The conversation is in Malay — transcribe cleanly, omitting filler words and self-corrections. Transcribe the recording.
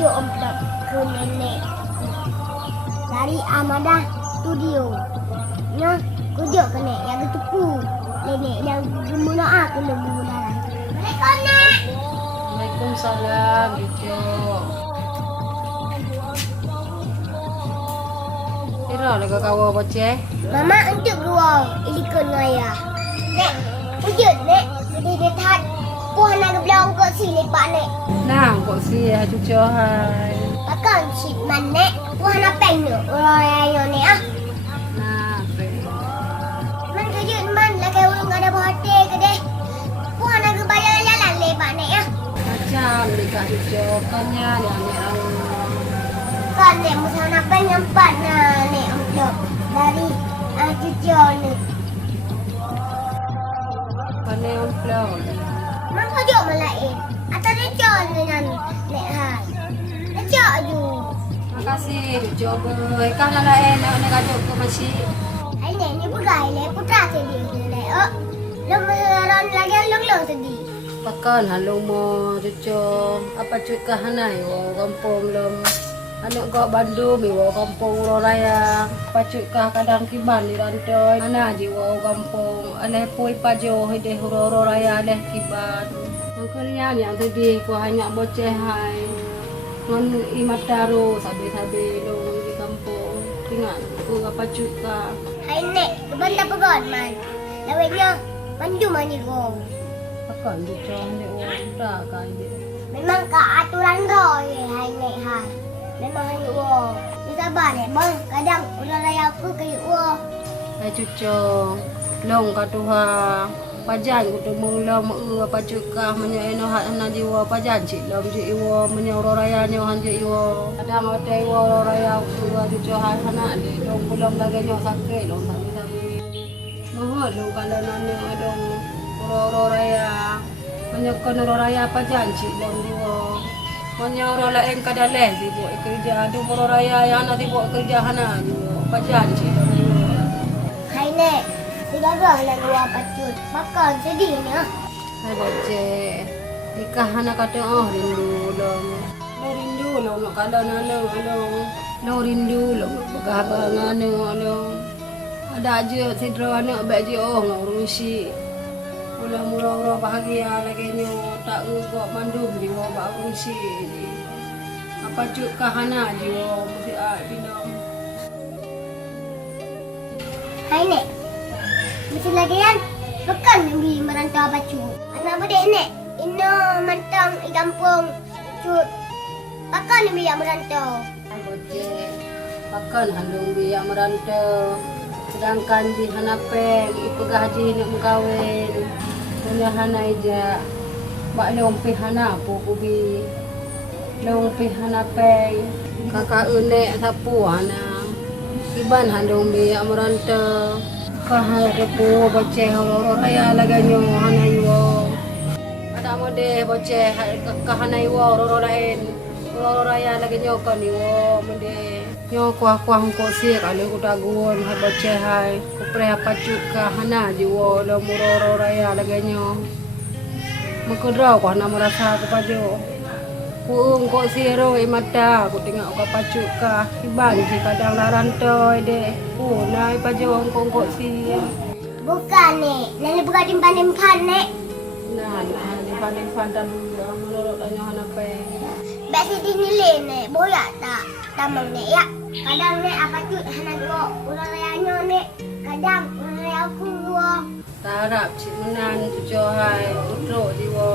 tunjuk untuk ke nenek dari Amadah Studio. Nah, tunjuk ke nenek yang ketupu. Nenek yang guna aku lebih guna. Assalamualaikum, Nek. Waalaikumsalam, Cucu. Kira lega kawa boceh. Mama untuk gua ilikun ayah. Nek, tunjuk Nek. Jadi dia tahan. Puan nak belakang ke sini lepak Nek. Nah, kok sih ya Cucu hai. Pakai cip man Nek. Puan nak penu. Orang ayah Nek ah. Nah, Man tunjuk man lagi orang ada hotel ke deh. Puan nak bayar jalan lepak Nek ah. macam dekat Cucu kannya nenek awak. Kan Nek musa nak penyempat nah Nek untuk dari cucu ni. Pandai amplau. Man tunjuk malaik. Atau dia jual ni Nek hai. Dia jual je. Makasih Cucu. Kan ada enak nak kajak ke masih. Hai Nek ni pegai le putra sedih Nek. Oh. Lemeran lagi long-long sedih. Pakan halung mo Cucu. Apa cuka hanai wo kampung lem. Anak kau Bandung wo kampung Roraya. Apa cuka kadang kiban di rantoi. Ana ji wo kampung. Aleh pui pajo hide Roraya aleh kiban. Makanya yang tadi ku hanya boceh hai. Ngon imat daru sabe-sabe dong di kampung. Ingat ku apa cuka. Hai Nek, benda pegon man. Lawetnya mandu mani go. Pakan Cucu ni wo dah kan dia. Memang ke aturan roh ye hai Nek hai. Memang hai wo. Ni sabar Nek bang. Kadang orang raya aku ke wo. Hai Cucu. Long ka tuha. Pajan ku tu mung lom apa cuka menyo eno hat na jiwa pajan cik lom ji iwo menyo raya nyo han ji iwo. Kadang ate iwo raya ku Cucu han hana de dong belum lagi nyo sakit dong sabi-sabi. Mohon lu kalau nanya dong raya. Menyo kono raya pajan cik lom jiwa. Menyo lain kadale di bu kerja du raya yang nanti bu kerja hana jiwa pajan cik lom jiwa. Hai Nek. Tiga-tiga nak gua pacut. Makan sedih ni ah. Hai boceh. Nikah anak kata rindu long. Rindu long nak kalau nalo long rindu long begabangan long. Ada aja sidra anak baik je ngurusi. Mula-mula bahagia lagi nyo tak gua mandu beli wa ba ngurusi ni. Apa cuk kahana je mesti di long. Hai Nek. Mesti lagi kan? Bukan pergi merantau pacu. Anak bedek Nek. Ino mantang di kampung. Cut. Pakan ni yang merantau. Boceh. Pakan handung biak merantau. Sedangkan di hanapeng ipu gaji nak mengkawin. Punya hana ija. Bak lompi hana pu kubi. Lompi hanapeng. Kakak unek sapu hana. Iban handung biak merantau. Kahal kepo boceh raya laganyo hana iwo. Ada mode boceh kahana iwo lain. Raya laganyo kan iwo mode. Nyo kuah-kuah ko si kalau ku dagun ha boceh hai. Ku pre apa cuka hana jiwo lo muro raya laganyo. Mengkodraw ko na merasa kepajo. Ku ko si ro mata ku tengok ko pacuka. Iban si kadang larantoi de. Nai pajo ko si. Bukan Nek. Nenek bukan dimpan-dimpan Nek. Nah, dimpan dan menurut tanya hanape. Bek sedih nilai Nek. Boyak tak? Tamang Nek ya. Kadang Nek apa cut hana go. Ulang rayanya Nek. Kadang ulang raya aku go. Tarap cik menan Cucu hai utro jiwo.